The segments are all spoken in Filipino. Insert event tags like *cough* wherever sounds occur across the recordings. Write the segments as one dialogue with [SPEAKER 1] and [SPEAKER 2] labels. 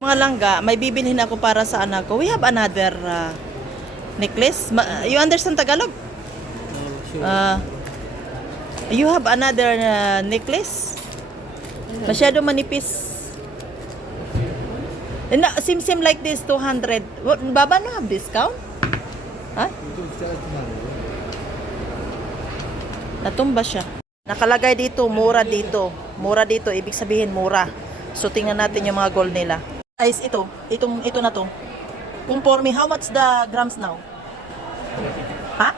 [SPEAKER 1] Mga langga, may bibilhin ako para sa anak ko. We have another uh, necklace. Ma- you understand Tagalog? Uh, you have another uh, necklace? Masyado manipis. And uh, sim sim like this 200. What, Baba no have discount? Ha? Natumba siya. Nakalagay dito, mura dito. Mura dito, ibig sabihin mura. So tingnan natin yung mga gold nila. Guys, ito, itong ito na to. Kung for me, how much the grams now? Ha?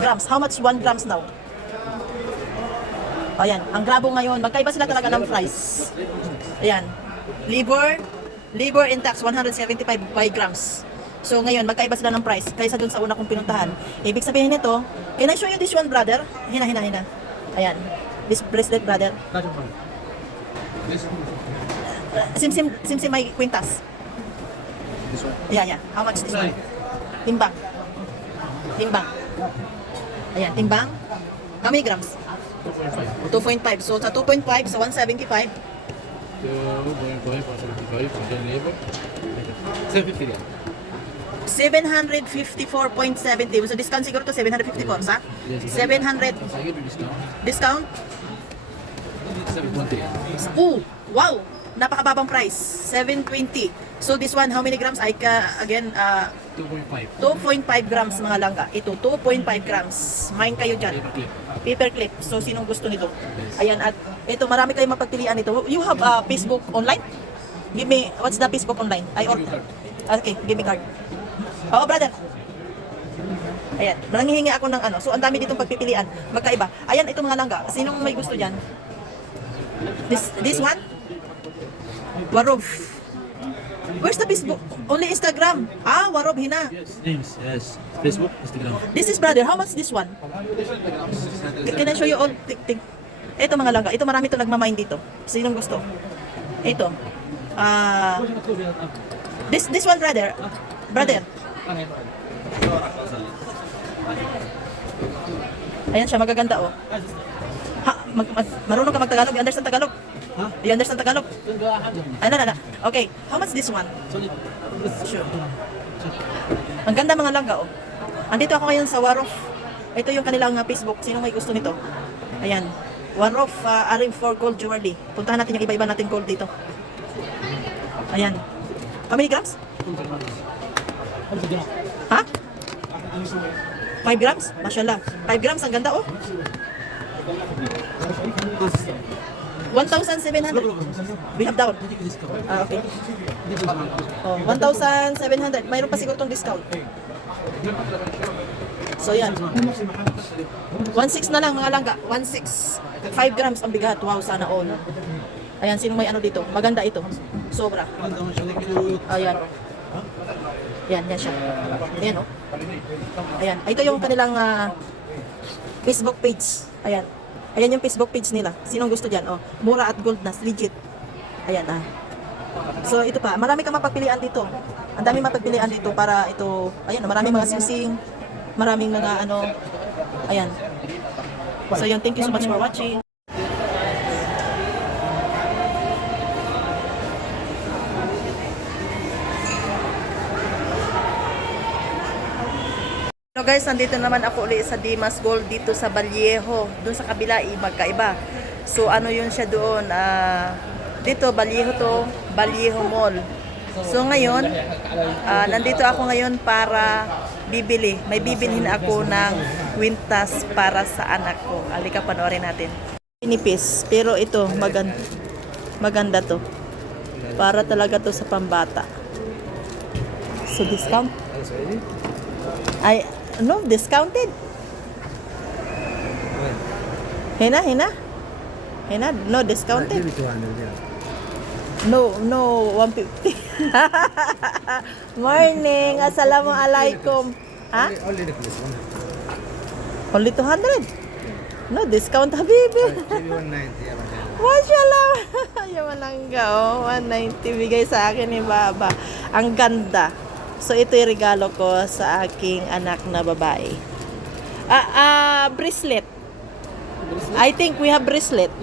[SPEAKER 1] Grams, how much 1 grams now? Ayan, ang grabo ngayon, magkaiba sila talaga ng price. Ayan, liver, liver in tax, 175 by grams. So ngayon, magkaiba sila ng price kaysa dun sa una kong pinuntahan. Ibig sabihin nito, can I show you this one, brother? Hina, hina, hina. Ayan, this bracelet, brother.
[SPEAKER 2] This
[SPEAKER 1] Sim, sim, sim, sim, may kwintas.
[SPEAKER 2] this one.
[SPEAKER 1] Yeah, yeah. How much this one? Timbang. Timbang. Ayan, timbang. How many grams?
[SPEAKER 2] 2.5.
[SPEAKER 1] 2.5. So, sa 2.5, sa 175,
[SPEAKER 2] 2.5 for 75, and then labor. 750 yan.
[SPEAKER 1] 754.70. So, discount siguro to 754, sa? 700
[SPEAKER 2] So I give you discount.
[SPEAKER 1] discount.
[SPEAKER 2] 720 yan.
[SPEAKER 1] Ooh, wow! Napakababang price. 720. So, this one, how many grams? I ca, again, uh,
[SPEAKER 2] 2.5.
[SPEAKER 1] 2.5 grams mga langga. Ito, 2.5 grams. Mine kayo dyan.
[SPEAKER 2] Paper clip.
[SPEAKER 1] paper clip. So, sinong gusto nito? Ayan, at ito, marami kayong mapagpilian nito. You have uh, Facebook online? Give me, what's the Facebook online? I order. Okay, give me card. Oo, brother. Ayan, nangihingi ako ng ano. So, ang dami ditong pagpipilian. Magkaiba. Ayan, ito mga langga. Sinong may gusto dyan? This, this one? Warov. Where's the Facebook? Only Instagram. Ah, Warov Hina.
[SPEAKER 2] Yes. Names. Yes. Facebook, Instagram.
[SPEAKER 1] This is brother. How much this one? Can I show you all? Tik, tik. Ito mga langga. Ito marami ito nagmamain dito. Sinong gusto? Ito. Ah, this this one brother. Brother. Ayan siya, magaganda oh. Ha, mag, mag, marunong ka mag-Tagalog? You understand Tagalog?
[SPEAKER 2] Ha?
[SPEAKER 1] You understand Tagalog? Ano, ano, ano. Okay, how much this one? Sure. Ang ganda mga langga, oh. Andito ako ngayon sa Warof. Ito yung kanilang uh, Facebook. Sino may gusto nito? Ayan. Warof uh, Arim for Gold Jewelry. Puntahan natin yung iba-iba natin gold dito. Ayan. How many grams? Ha? 5 grams? Mashallah. 5 grams, ang ganda, oh. 1,700. We have down. Ah, okay. Oh, 1,700. Mayroon pa siguro tong discount. So, yan. 1,600 na lang mga langga. 1,600. 5 grams ang bigat. Wow, sana all. Ayan, sino may ano dito? Maganda ito. Sobra. Ayan. Ayan, yan siya. Ayan, oh. Ayan. Ito yung kanilang ah, Facebook page. Ayan. Ayan yung Facebook page nila. Sinong gusto dyan? Oh, mura at gold na. Legit. Ayan, ah. So, ito pa. Marami kang mapagpilian dito. Ang dami mapagpilian dito para ito, ayan, maraming mga singsing, maraming mga ano, ayan. So, yun, thank you so much for watching. Hello guys, nandito naman ako ulit sa Dimas Gold dito sa Vallejo. Doon sa kabila, eh, magkaiba. So ano yun siya doon? ah, dito, Vallejo to, Vallejo Mall. So ngayon, ah, nandito ako ngayon para bibili. May bibilhin ako ng kwintas para sa anak ko. Halika, panoorin natin. Pinipis, pero ito, maganda, maganda to. Para talaga to sa pambata. So discount? Ay, no, discounted. Hina, hina. Hina, no discounted. No, no, 150. *laughs* Morning, assalamualaikum. Ha?
[SPEAKER 3] Only the place.
[SPEAKER 1] Only 200. No discount, habibi.
[SPEAKER 3] Maybe 190. Yeah, but
[SPEAKER 1] Mashallah. *laughs* Yung malangga, oh. 190 bigay sa akin ni Baba. Ang ganda. So, ito yung regalo ko sa aking anak na babae. Ah, ah, bracelet. I think we have bracelet.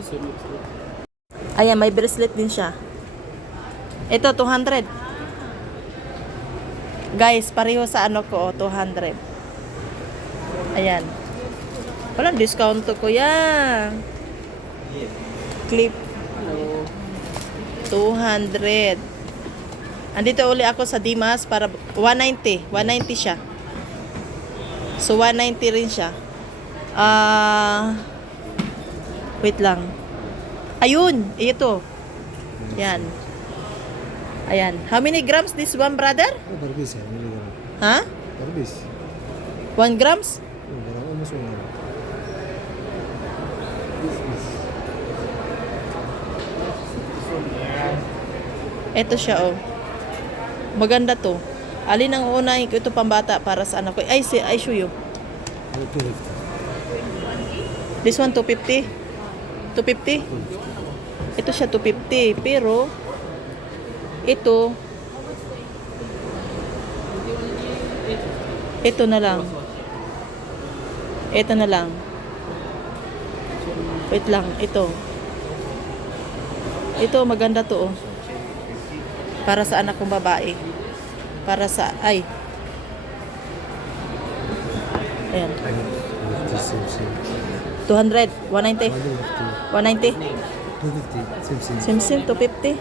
[SPEAKER 1] Ayan, may bracelet din siya. Ito, 200. Guys, pareho sa ano ko, oh, 200. Ayan. Walang discount to, kuya. Clip. 200. Andito uli ako sa Dimas para 190. 190 siya. So 190 rin siya. Ah Wait lang. Ayun, ito. Yan. Ayan. How many grams this one, brother?
[SPEAKER 3] Oh, Barbis miligram.
[SPEAKER 1] Ha?
[SPEAKER 3] Barbis.
[SPEAKER 1] 1 grams?
[SPEAKER 3] Oh, almost one gram.
[SPEAKER 1] Ito siya, oh. Maganda to. Alin ang unahin ko? Ito pambata para sa anak ko. Ay, si, I show you.
[SPEAKER 3] 250.
[SPEAKER 1] This one, 250. 250? Ito siya, 250. Pero, ito, ito na lang. Ito na lang. Wait lang, ito. Ito, maganda to, oh. Para sa anak kong babae. Para sa, ay. Ayan.
[SPEAKER 3] 250, same, same.
[SPEAKER 1] 200, 190.
[SPEAKER 3] 150.
[SPEAKER 1] 190.
[SPEAKER 3] 250, same, same.
[SPEAKER 1] Sim sim 250.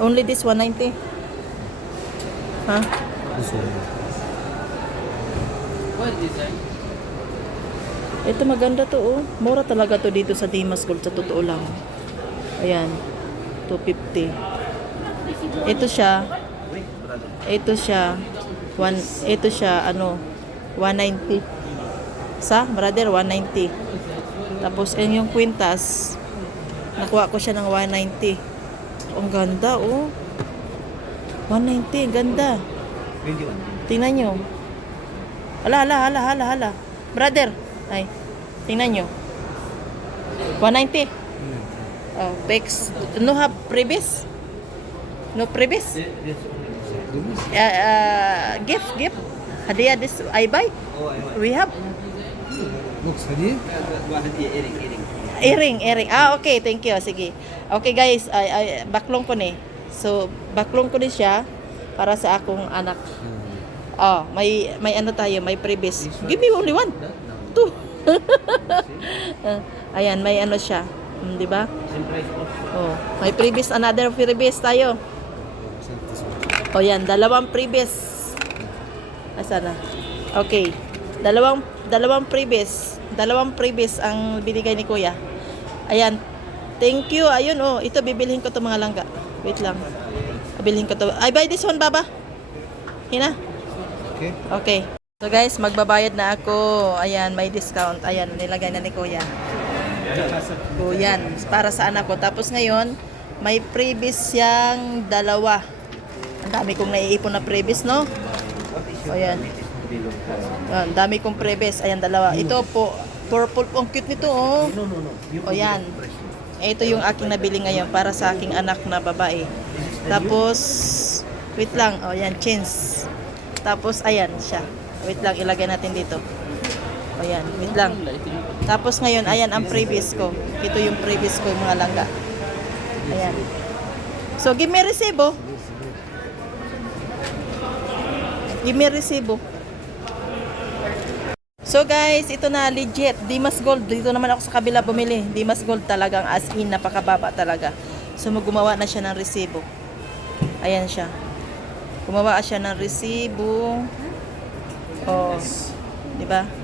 [SPEAKER 1] Only this 190. Ha?
[SPEAKER 3] This one.
[SPEAKER 1] Ito maganda to oh. Mura talaga to dito sa Dimas Gold sa totoo lang. Ayan. 250. Ito siya. Ito siya. One, ito siya ano 190. Sa brother 190. Tapos yan yung kwintas. Nakuha ko siya ng 190. Ang ganda oh. 190, ganda. Tingnan nyo. Hala, hala, hala, hala, hala. Brother, ay, tingnan nyo. 190. Oh, Pex. No have previous? No previous? Uh, uh, gift, gift. Hadiah this I buy. We have.
[SPEAKER 3] Look, Sadi.
[SPEAKER 1] Earring, earring. Ah, okay. Thank you. Sige. Okay, guys. Ay, ay, baklong ko ni. So, baklong ko ni siya para sa akong anak. Oh, may may ano tayo, may previous. Give me only one. Two. *laughs* Ah, Ayan, may ano siya. Hmm, di ba? Oh, may previous another previous tayo. O yan, dalawang previous. Asa na? Okay. Dalawang dalawang previous. Dalawang previous ang binigay ni Kuya. Ayan. Thank you. Ayun oh, ito bibilhin ko to mga langga. Wait lang. Bibilhin ko to. I buy this one, baba. Hina.
[SPEAKER 3] Okay.
[SPEAKER 1] Okay. So guys, magbabayad na ako. Ayan, may discount. Ayan, nilagay na ni Kuya. O yan, para sa anak ko. Tapos ngayon, may previous siyang dalawa. Ang dami kong naiipon na previous, no? O yan. Ang dami kong previous. Ayan, dalawa. Ito po, purple po. Ang cute nito, oh. O yan. Ito yung aking nabili ngayon para sa aking anak na babae. Tapos, wait lang. O yan, chins. Tapos, ayan siya. Wait lang, ilagay natin dito. O yan, wait lang. Tapos ngayon, ayan ang previous ko. Ito yung previous ko, yung mga langga. Ayan. So, give me resibo. Give me resibo. So guys, ito na legit. Dimas Gold. Dito naman ako sa kabila bumili. Dimas Gold talagang as in. Napakababa talaga. So gumawa na siya ng resibo. Ayan siya. Gumawa siya ng resibo. Oh, di ba?